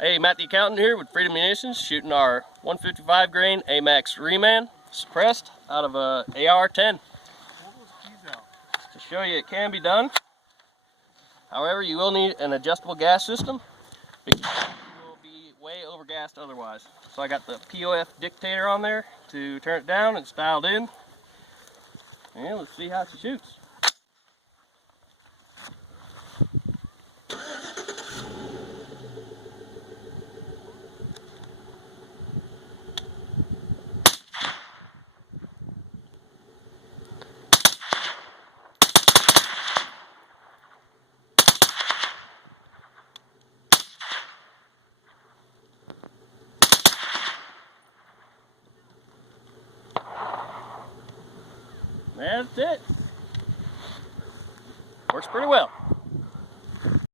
Hey, Matt the Accountant here with Freedom Munitions, shooting our 155 grain AMAX reman suppressed out of a AR10. To show you it can be done. However, you will need an adjustable gas system because you will be way overgassed otherwise. So I got the POF dictator on there to turn it down and it's dialed in. And let's see how she shoots. That's it. Works pretty well.